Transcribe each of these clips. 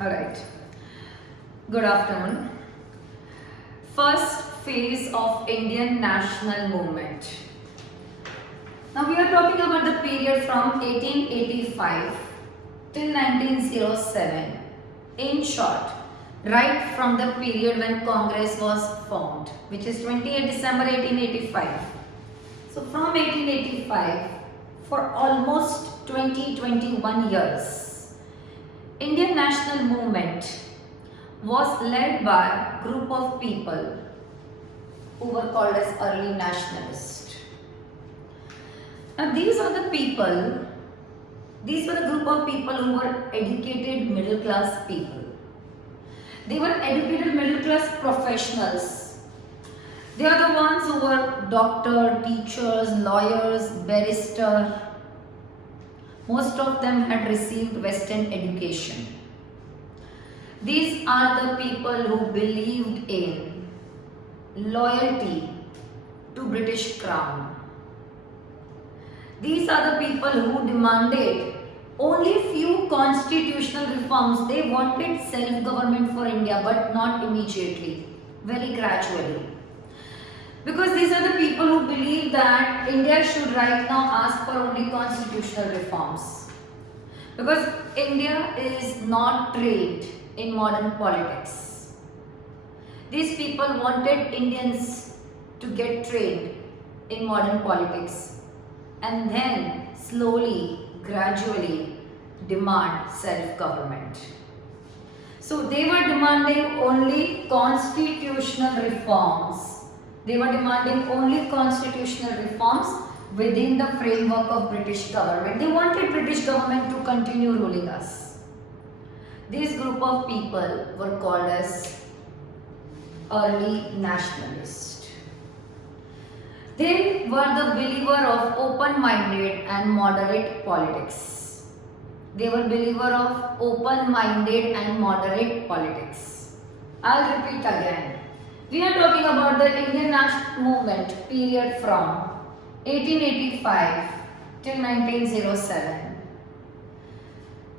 Alright, good afternoon. First phase of Indian national movement. Now we are talking about the period from 1885 till 1907. In short, right from the period when Congress was formed, which is 28 December 1885. So from 1885 for almost 21 years, Indian national movement was led by a group of people who were called as early nationalists. Now these were the group of people who were educated middle class people. They were educated middle class professionals. They are the ones who were doctor, teachers, lawyers, barrister. Most of them had received Western education. These are the people who believed in loyalty to British Crown. These are the people who demanded only few constitutional reforms. They wanted self-government for India, but not immediately, very gradually. Because these are the people who believe that India should right now ask for only constitutional reforms. Because India is not trained in modern politics. These people wanted Indians to get trained in modern politics and then slowly, gradually demand self-government. So they were demanding only constitutional reforms. They were demanding only constitutional reforms within the framework of British government. They wanted British government to continue ruling us. This group of people were called as early nationalists. They were the believer of open-minded and moderate politics. They were believer of open-minded and moderate politics. I'll repeat again. We are talking about the Indian national movement period from 1885 till 1907.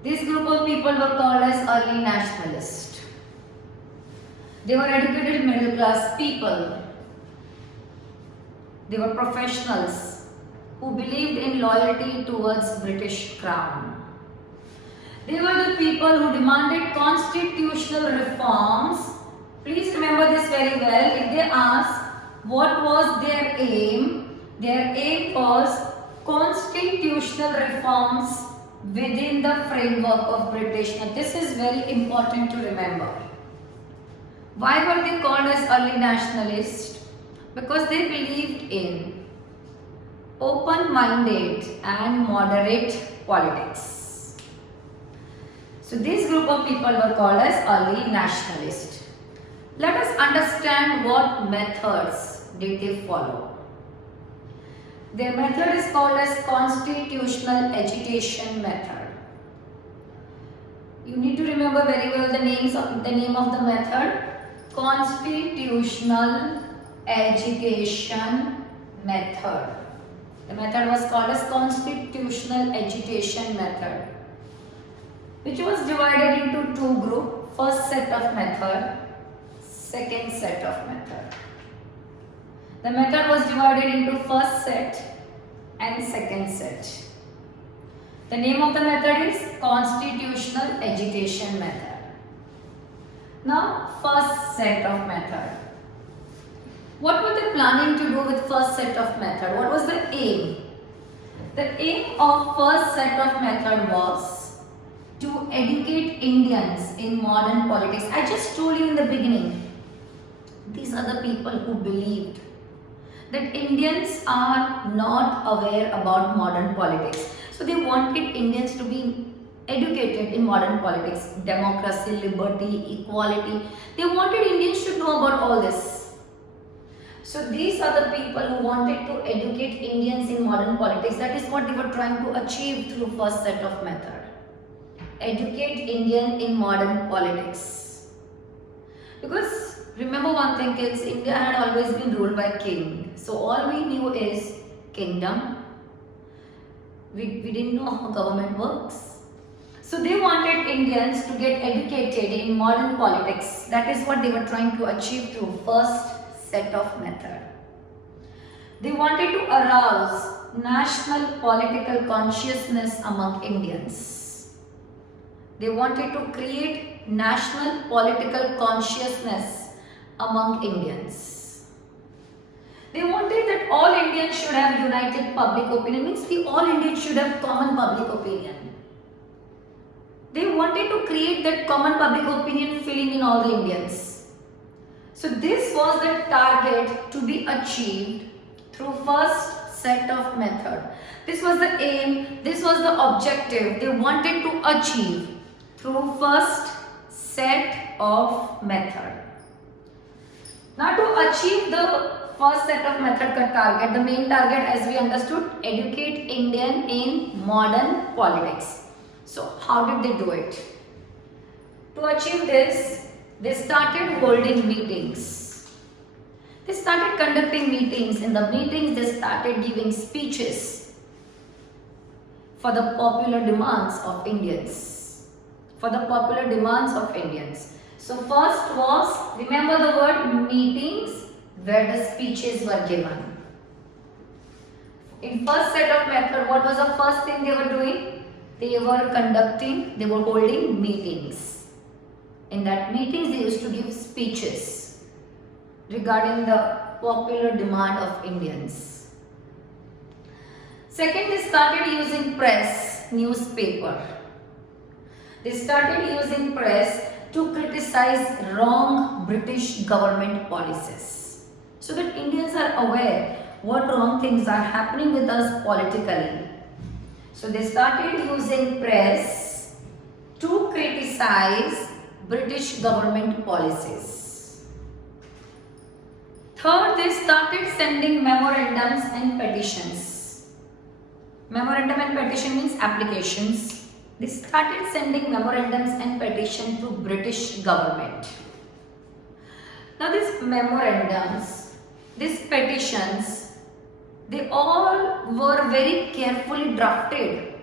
This group of people were called as early nationalists. They were educated middle class people. They were professionals who believed in loyalty towards British Crown. They were the people who demanded constitutional reforms. Please remember this very well. If they ask what was their aim was constitutional reforms within the framework of British. Now this is very important to remember. Why were they called as early nationalists? Because they believed in open-minded and moderate politics. So this group of people were called as early nationalists. Let us understand what methods did they follow. Their method is called as constitutional agitation method. You need to remember very well the name of the method. Constitutional agitation method. The method was called as constitutional agitation method, which was divided into two groups. First set of method, second set of method. The method was divided into first set and second set. The name of the method is constitutional agitation method. Now, first set of method. What were they planning to do with first set of method? What was the aim? The aim of first set of method was to educate Indians in modern politics. I just told you in the beginning, these are the people who believed that Indians are not aware about modern politics. So they wanted Indians to be educated in modern politics, democracy, liberty, equality. They wanted Indians to know about all this. So these are the people who wanted to educate Indians in modern politics. That is what they were trying to achieve through first set of method. Educate Indian in modern politics. Because remember one thing, kids, India had always been ruled by king. So all we knew is kingdom. We didn't know how government works. So they wanted Indians to get educated in modern politics. That is what they were trying to achieve through first set of method. They wanted to arouse national political consciousness among Indians. They wanted to create national political consciousness among Indians. They wanted that all Indians should have united public opinion, means all Indians should have common public opinion. They wanted to create that common public opinion feeling in all the Indians. So this was the target to be achieved through first set of method. This was the aim, this was the objective they wanted to achieve through first set of method. Now to achieve the first set of method ka target, the main target as we understood, educate Indian in modern politics. So how did they do it? To achieve this, they started holding meetings. They started conducting meetings. In the meetings, they started giving speeches for the popular demands of Indians. For the popular demands of Indians. So first was, remember the word meetings, where the speeches were given. In first set of method, what was the first thing they were doing? They were holding meetings. In that meetings, they used to give speeches regarding the popular demand of Indians. Second, they started using press, newspaper. They started using press to criticize wrong British government policies, so that Indians are aware what wrong things are happening with us politically. So they started using press to criticize British government policies. Third, they started sending memorandums and petitions. Memorandum and petition means applications. They started sending memorandums and petition to British government. Now these memorandums, these petitions, they all were very carefully drafted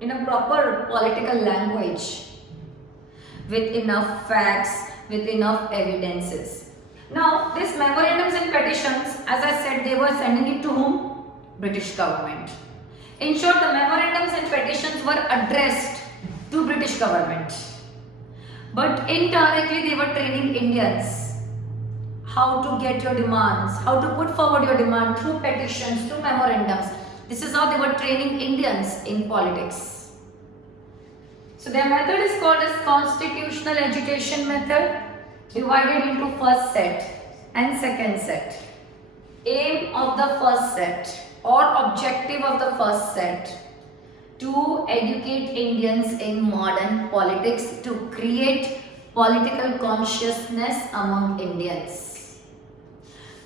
in a proper political language with enough facts, with enough evidences. Now, these memorandums and petitions, as I said, they were sending it to whom? British government. In short, the memorandums and petitions were addressed to British government. But indirectly, they were training Indians how to get your demands, how to put forward your demand through petitions, through memorandums. This is how they were training Indians in politics. So their method is called as constitutional agitation method, divided into first set and second set. Aim of the first set or objective of the first set: to educate Indians in modern politics, to create political consciousness among Indians,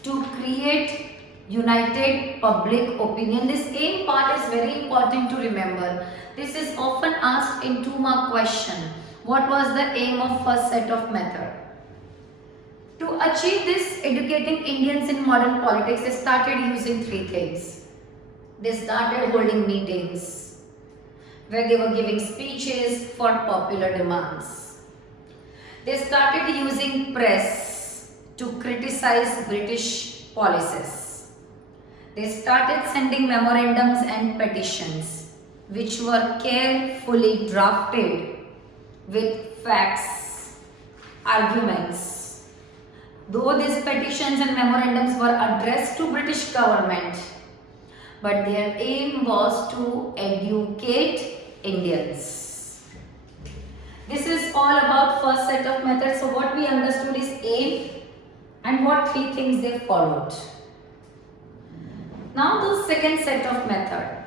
to create united public opinion. This aim part is very important to remember. This is often asked in 2-mark question. What was the aim of first set of method? To achieve this, educating Indians in modern politics, they started using 3 things. They started holding meetings where they were giving speeches for popular demands. They started using press to criticize British policies. They started sending memorandums and petitions which were carefully drafted with facts, arguments. Though these petitions and memorandums were addressed to British government, but their aim was to educate Indians. This is all about first set of methods. So what we understood is aim and what 3 things they followed. Now the second set of method.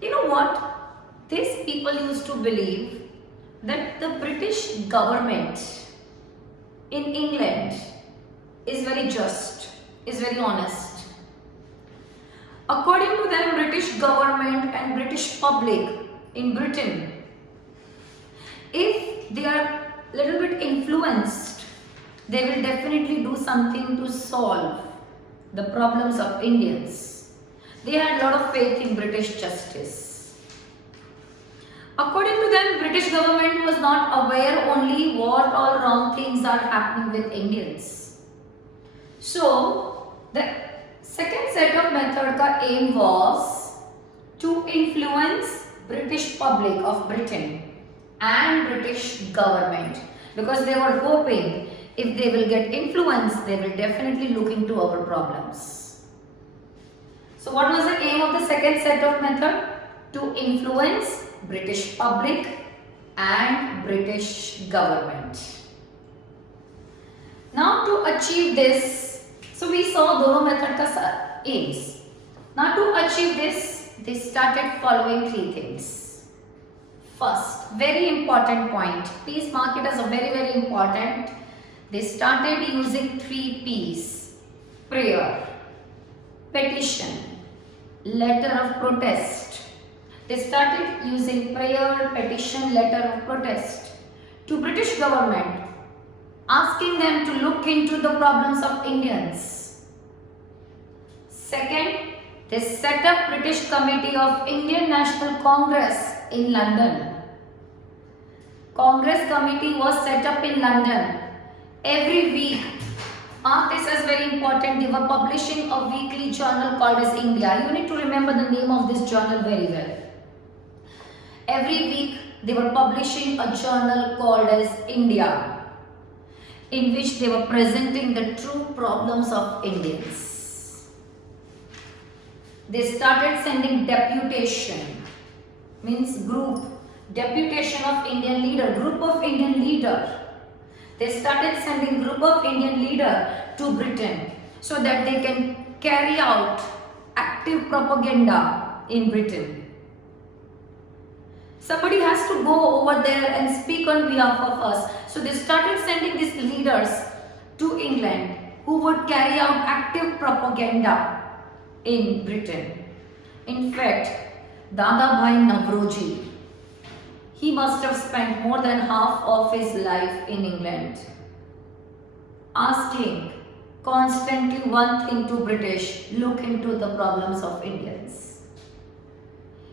You know what? These people used to believe that the British government in England is very just, is very honest. According to them, British government and British public in Britain, if they are little bit influenced, they will definitely do something to solve the problems of Indians. They had a lot of faith in British justice. According to them, British government was not aware only what all wrong things are happening with Indians. So, the second set of method का aim was to influence British public of Britain and British government, because they were hoping if they will get influence, they will definitely look into our problems. So what was the aim of the second set of method? To influence British public and British government. Now to achieve this, so we saw दोनों method का aims. Now to achieve this, they started following three things. First, very important point, please mark it as a very important. They started using 3 P's: prayer, petition, letter of protest. They started using prayer, petition, letter of protest to British government, asking them to look into the problems of Indians. Second, they set up British Committee of Indian National Congress in London. Congress committee was set up in London. Every week, this is very important, they were publishing a weekly journal called as India. You need to remember the name of this journal very well. Every week, they were publishing a journal called as India, in which they were presenting the true problems of Indians. They started sending deputation, means group, deputation of Indian leader, group of Indian leader. They started sending group of Indian leader to Britain so that they can carry out active propaganda in Britain. Somebody has to go over there and speak on behalf of us. So they started sending these leaders to England who would carry out active propaganda in Britain. In fact, Dadabhai Navroji, he must have spent more than half of his life in England, asking constantly one thing to British: look into the problems of Indians.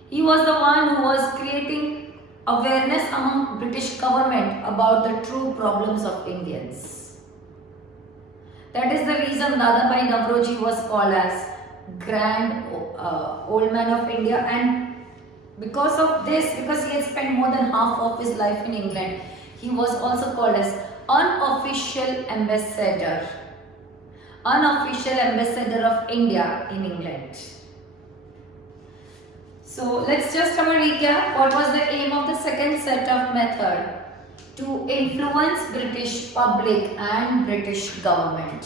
He was the one who was creating awareness among British government about the true problems of Indians. That is the reason Dadabhai Navroji was called as Grand Old Man of India, and because of this, because he had spent more than half of his life in England, he was also called as unofficial ambassador of India in England. So let's just have a recap. What was the aim of the second set of method? To influence British public and British government.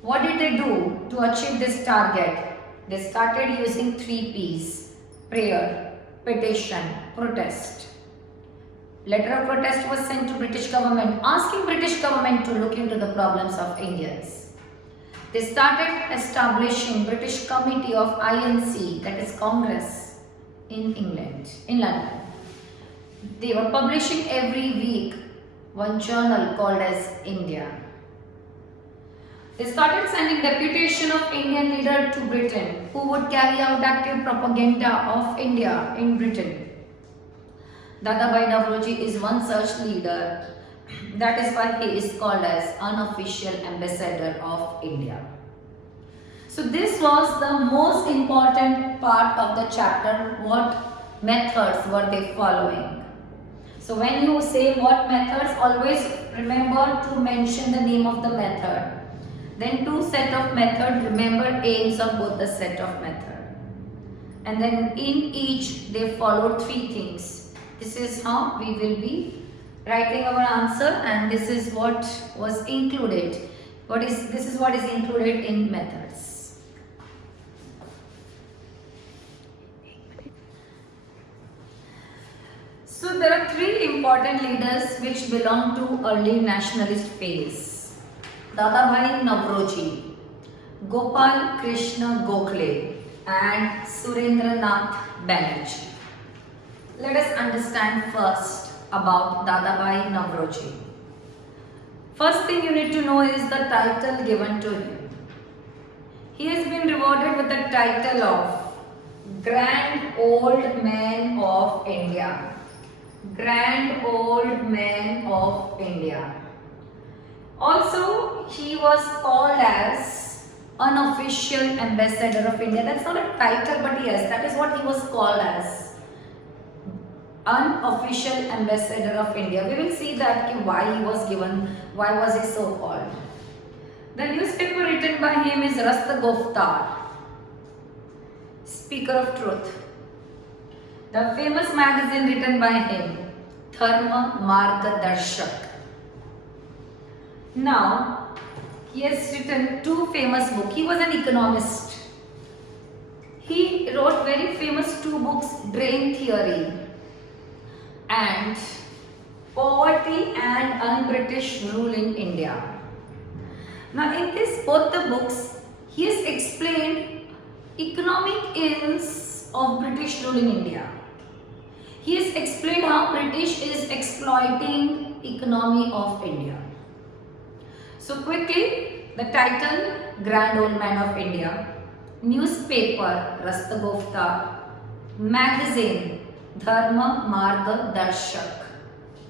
What did they do to achieve this target? They started using 3 P's: prayer, petition, protest. Letter of protest was sent to British government, asking British government to look into the problems of Indians. They started establishing British Committee of INC, that is Congress, in England, in London. They were publishing every week one journal called as India. They started sending deputation of Indian leader to Britain who would carry out active propaganda of India in Britain. Dadabhai Navroji is one such leader. That is why he is called as unofficial ambassador of India. So this was the most important part of the chapter. What methods were they following? So when you say what methods, always remember to mention the name of the method. Then 2 set of method, remember aims of both the set of method. And then in each they followed 3 things. This is how we will be writing our answer, and this is what was included. This is what is included in methods. So there are 3 important leaders which belong to early nationalist phase: Dadabhai Navroji, Gopal Krishna Gokhale, and Surendranath Banerjee. Let us understand first about Dadabhai Navroji. First thing you need to know is the title given to him. He has been rewarded with the title of Grand Old Man of of India. Grand Old Man of India. Also, he was called as unofficial ambassador of India. That's not a title, but yes, that is what he was called as. Unofficial ambassador of India. We will see that why he was given, why was he so called. The newspaper written by him is Rastagoftar, Speaker of Truth. The famous magazine written by him, Dharma Margadarshak. Now, he has written two famous books. He was an economist. He wrote very famous two books, Drain Theory and Poverty and Un-British Rule in India. Now, in this both the books, he has explained economic ills of British rule in India. He has explained how British is exploiting economy of India. So quickly, the title, Grand Old Man of India, newspaper, Rastagoftar, magazine, Dharma Margadarshak,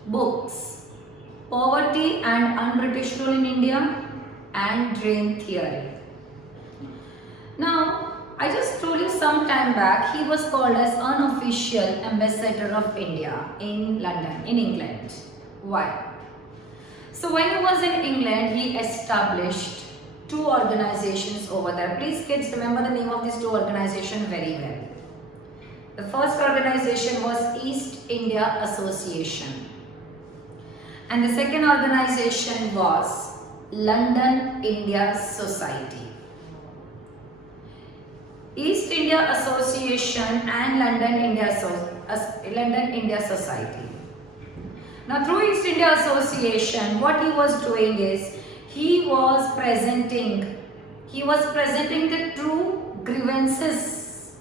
books, Poverty and Un-British Rule in India and Drain Theory. Now, I just told you some time back, he was called as unofficial ambassador of India in London, in England. Why? So when he was in England, he established two organizations over there. Please kids, remember the name of these two organizations very well. The first organization was East India Association and the second organization was London India Society. East India Association and London India Society. Now through East India Association, what he was doing is, he was presenting the true grievances,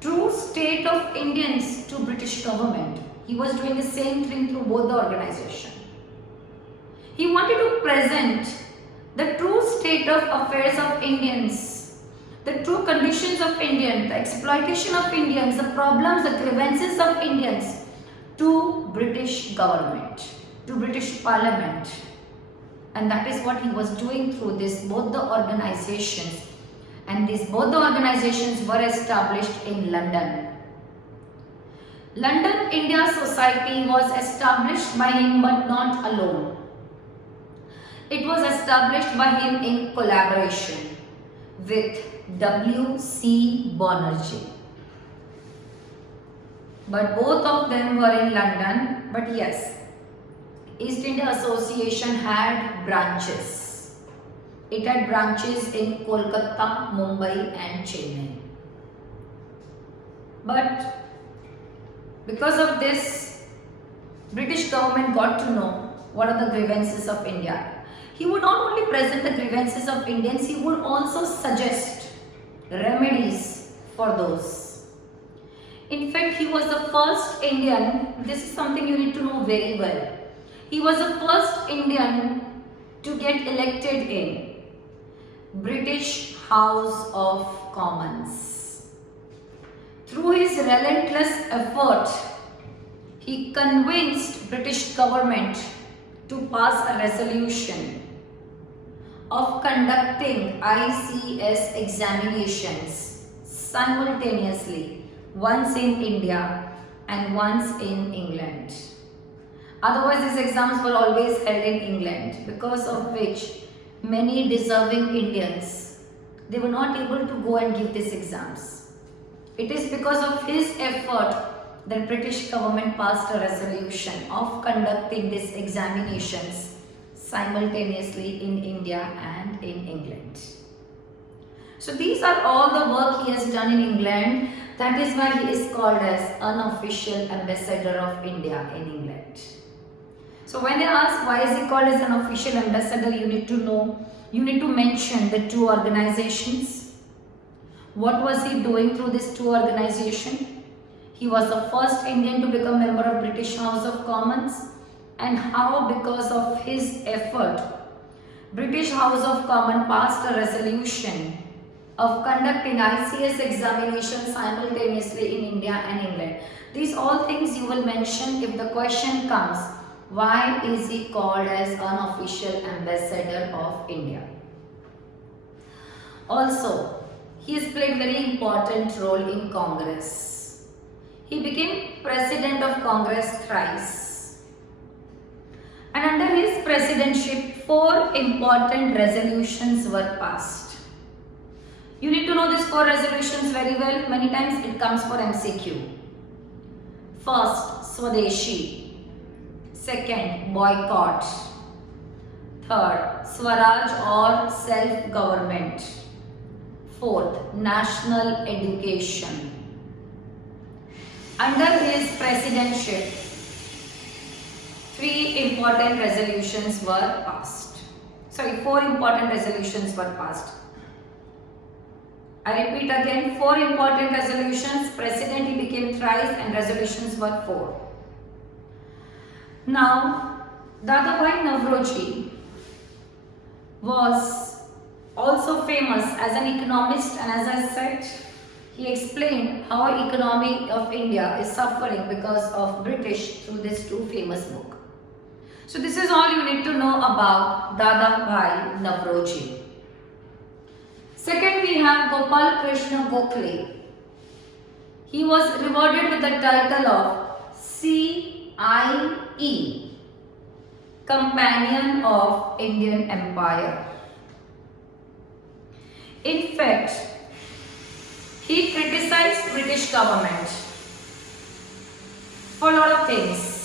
true state of Indians to British government. He was doing the same thing through both the organization. He wanted to present the true state of affairs of Indians, the true conditions of Indians, the exploitation of Indians, the problems, the grievances of Indians to British government, to British Parliament. And that is what he was doing through both the organizations. And both the organizations were established in London. London India Society was established by him but not alone. It was established by him in collaboration with W.C. Banerjee. But both of them were in London. But yes, East India Association had branches. It had branches in Kolkata, Mumbai and Chennai. But because of this, British government got to know what are the grievances of India. He would not only present the grievances of Indians, he would also suggest remedies for those. In fact, he was the first Indian, this is something you need to know very well. He was the first Indian to get elected in British House of Commons. Through his relentless effort, he convinced British government to pass a resolution of conducting ICS examinations simultaneously, once in India and once in England. Otherwise, these exams were always held in England, because of which many deserving Indians, they were not able to go and give these exams. It is because of his effort that British government passed a resolution of conducting these examinations simultaneously in India and in England. So these are all the work he has done in England. That is why he is called as unofficial ambassador of India in England. So when they ask why is he called as an official ambassador, you need to know, you need to mention the two organizations. What was he doing through these two organizations? He was the first Indian to become member of British House of Commons, and how because of his effort, British House of Commons passed a resolution of conducting ICS examinations simultaneously in India and England. These all things you will mention if the question comes. Why is he called as unofficial ambassador of India? Also, he has played very important role in Congress. He became president of Congress thrice. And under his presidency, 4 important resolutions were passed. You need to know these 4 resolutions very well. Many times it comes for MCQ. First, Swadeshi. Second, boycott. Third, Swaraj or self-government. Fourth, national education. Under his presidency, 3 important resolutions were passed. 4 important resolutions were passed. I repeat again, 4 important resolutions. President he became thrice and resolutions were 4. Now, Dadabhai Naoroji was also famous as an economist, and as I said, he explained how economy of India is suffering because of British through these 2 famous books. So this is all you need to know about Dadabhai Naoroji. Second, we have Gopal Krishna Gokhale. He was rewarded with the title of CIE, Companion of Indian Empire. In fact, he criticized British government for a lot of things.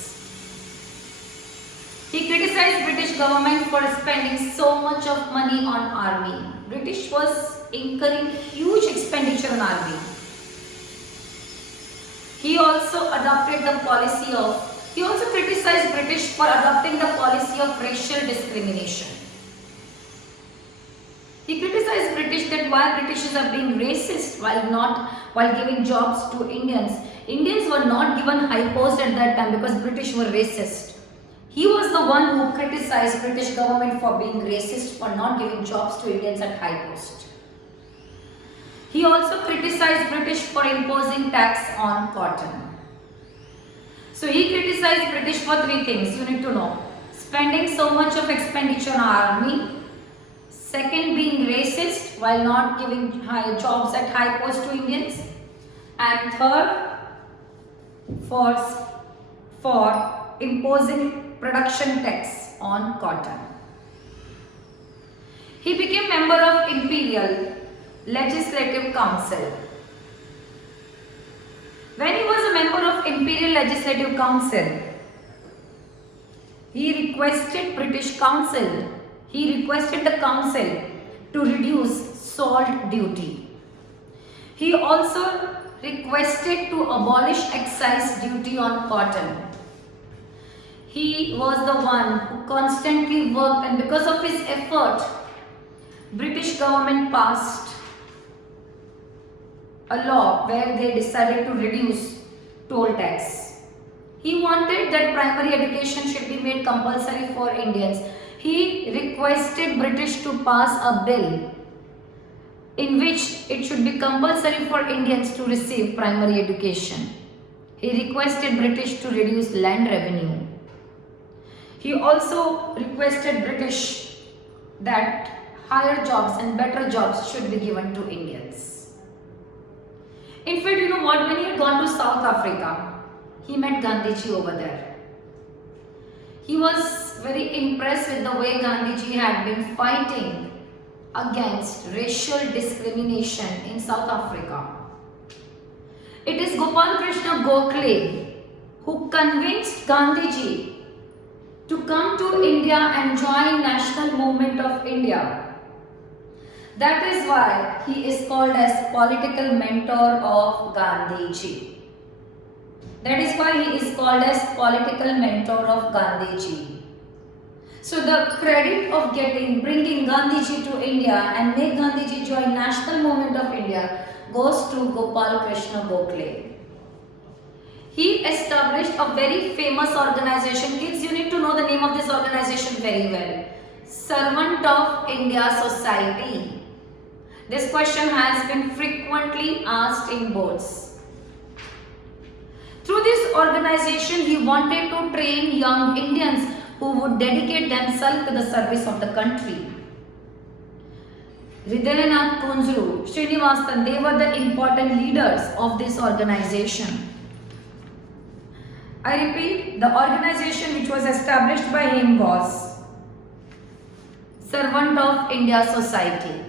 He criticized British government for spending so much of money on army. British was incurring huge expenditure on army. He also criticized British for adopting the policy of racial discrimination. He criticized British that why Britishers are being racist while giving jobs to Indians. Indians were not given high post at that time because British were racist. He was the one who criticized British government for being racist, for not giving jobs to Indians at high post. He also criticized British for imposing tax on cotton. So he criticized British for 3 things you need to know. Spending so much of expenditure on army. Second, being racist while not giving jobs at high post to Indians. And third, for imposing production tax on cotton. He became member of Imperial Legislative Council. When he was a member of Imperial Legislative Council, he requested the council to reduce salt duty. He also requested to abolish excise duty on cotton. He was the one who constantly worked, and because of his effort, British government passed a law where they decided to reduce toll tax. He wanted that primary education should be made compulsory for Indians. He requested British to pass a bill in which it should be compulsory for Indians to receive primary education. He requested British to reduce land revenue. He also requested British that higher jobs and better jobs should be given to Indians. In fact, you know what? When he had gone to South Africa, he met Gandhiji over there. He was very impressed with the way Gandhiji had been fighting against racial discrimination in South Africa. It is Gopal Krishna Gokhale who convinced Gandhiji to come to India and join National Movement of India. That is why he is called as political mentor of Gandhiji. That is why he is called as political mentor of Gandhiji. So the credit of bringing Gandhiji to India and make Gandhiji join National Movement of India goes to Gopal Krishna Gokhale. He established a very famous organization. Kids, you need to know the name of this organization very well. Servant of India Society. This question has been frequently asked in boards. Through this organization, he wanted to train young Indians who would dedicate themselves to the service of the country. Hridayanath Kunjuru, Srinivasan, they were the important leaders of this organization. I repeat, the organization which was established by him was Servant of India Society.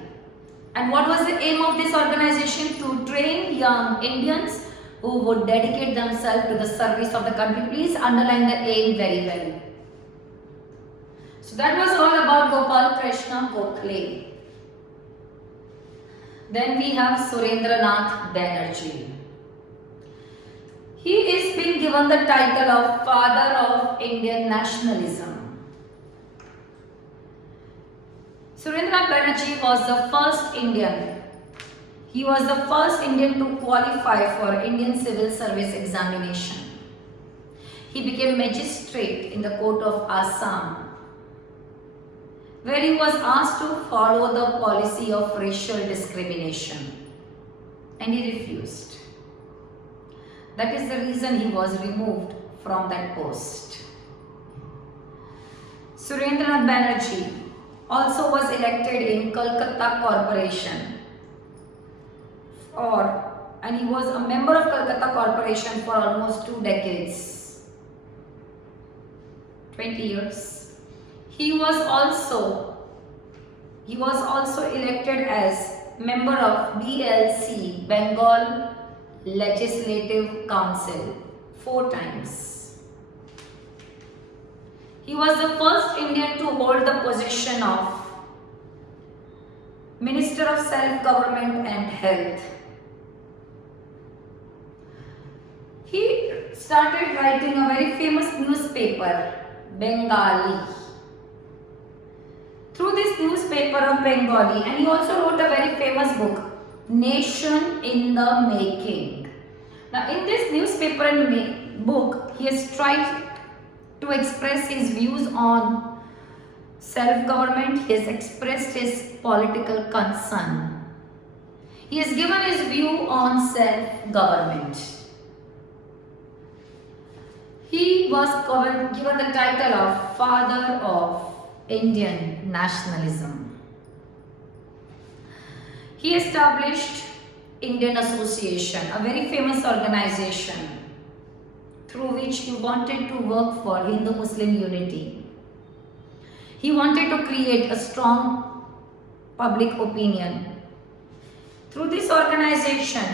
And what was the aim of this organization? To train young Indians who would dedicate themselves to the service of the country. Please underline the aim very well. So that was all about Gopal Krishna Gokhale. Then we have Surendranath Banerjee. He is being given the title of Father of Indian Nationalism. Surendranath Banerjee was the first Indian. He was the first Indian to qualify for Indian Civil Service examination. He became magistrate in the court of Assam, where he was asked to follow the policy of racial discrimination, and he refused. That is the reason he was removed from that post. Surendranath Banerjee also was elected in Kolkata Corporation, and he was a member of Kolkata Corporation for almost 2 decades, 20 years. He was also elected as member of BLC, Bengal Legislative Council, 4 times. He was the first Indian to hold the position of Minister of Self-Government and Health. He started writing a very famous newspaper, Bengali. Through this newspaper of Bengali, and he also wrote a very famous book, Nation in the Making. Now in this newspaper and book, he has tried to express his views on self-government. He has expressed his political concern. He has given his view on self-government. He was given the title of Father of Indian Nationalism. He established Indian Association, a very famous organization through which he wanted to work for Hindu-Muslim unity. He wanted to create a strong public opinion. Through this organization,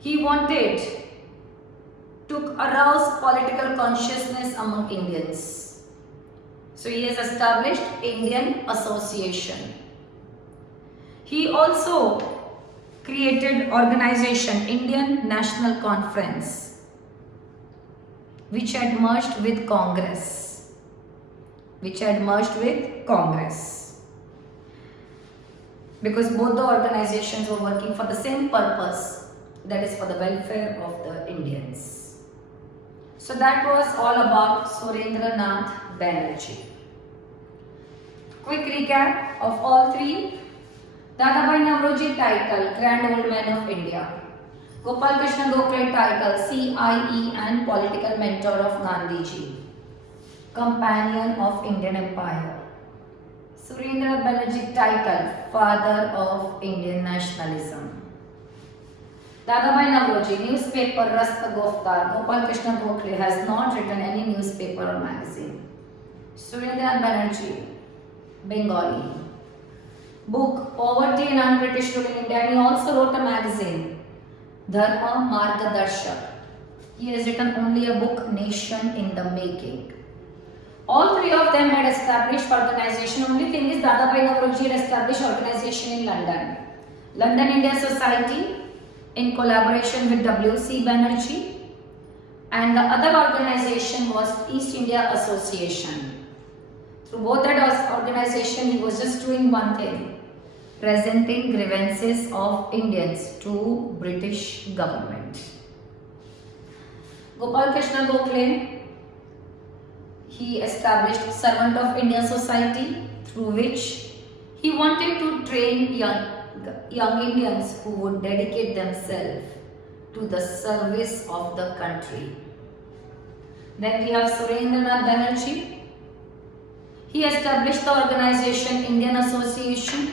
he wanted to arouse political consciousness among Indians. So he has established Indian Association. He also created organization Indian National Conference, which had merged with Congress. Because both the organizations were working for the same purpose, that is for the welfare of the Indians. So that was all about Surendranath Banerjee. Quick recap of all 3. Dadabhai Naoroji title, Grand Old Man of India. Gopal Krishna Gokhale title, CIE and Political Mentor of Gandhiji, Companion of Indian Empire. Surendranath Banerjee title, Father of Indian Nationalism. Dadabhai Naoroji, newspaper Rasta Goftar. Gopal Krishna Gokhale has not written any newspaper or magazine. Surendranath Banerjee, Bengali. Book, Poverty and Un-British Rule in India, and he also wrote a magazine, Dharma Margadarshak. He has written only a book, Nation in the Making. All 3 of them had established organization. Only thing is Dadabhai Naoroji had established organization in London. London India Society in collaboration with W.C. Banerjee, and the other organization was East India Association. Through both that organization, he was just doing one thing, presenting grievances of Indians to British government. Gopal Krishna Gokhale, he established Servant of India Society, through which He wanted to train young Indians who would dedicate themselves to the service of the country. Then we have Surendranath Banerjee. He established the organization Indian Association,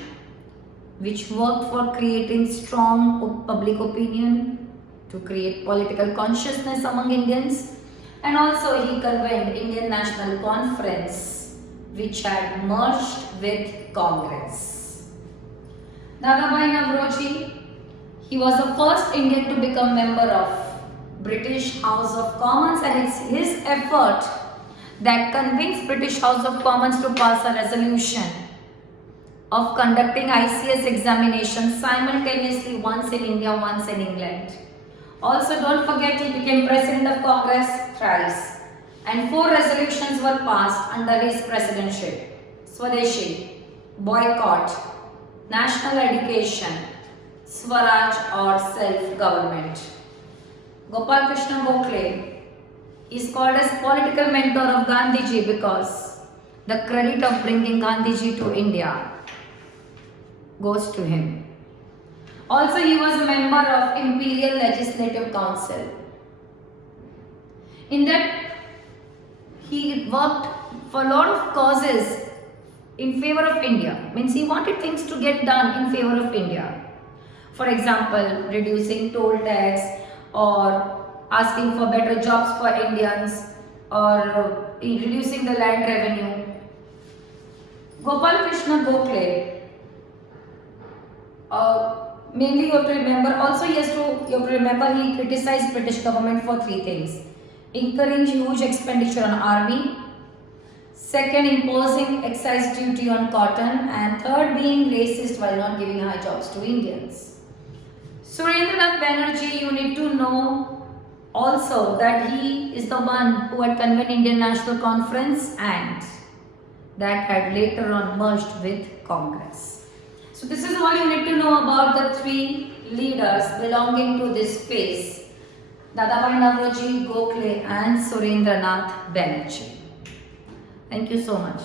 which worked for creating strong public opinion, to create political consciousness among Indians, and also he convened Indian National Conference, which had merged with Congress. Dadabhai Naoroji, he was the first Indian to become member of British House of Commons, and it's his effort that convinced British House of Commons to pass a resolution of conducting ICS examinations simultaneously, once in India, once in England. Also, don't forget, he became President of Congress thrice, and 4 resolutions were passed under his presidency: Swadeshi, boycott, national education, Swaraj or self-government. Gopal Krishna Gokhale is called as political mentor of Gandhiji because the credit of bringing Gandhiji to India goes to him. Also, he was a member of Imperial Legislative Council. In that, he worked for a lot of causes in favor of India. Means he wanted things to get done in favor of India. For example, reducing toll tax, or asking for better jobs for Indians, or reducing the land revenue. Gopal Krishna Gokhale, mainly you have to remember, also you have to remember, he criticized British government for 3 things: incurring huge expenditure on army, second, imposing excise duty on cotton, and third, being racist while not giving high jobs to Indians. Surendranath Banerjee, you need to know also that he is the one who had convened Indian National Conference, and that had later on merged with Congress. So this is all you need to know about the 3 leaders belonging to this phase: Dadabhai Naoroji, Gokhale, and Surendranath Banerjee. Thank you so much.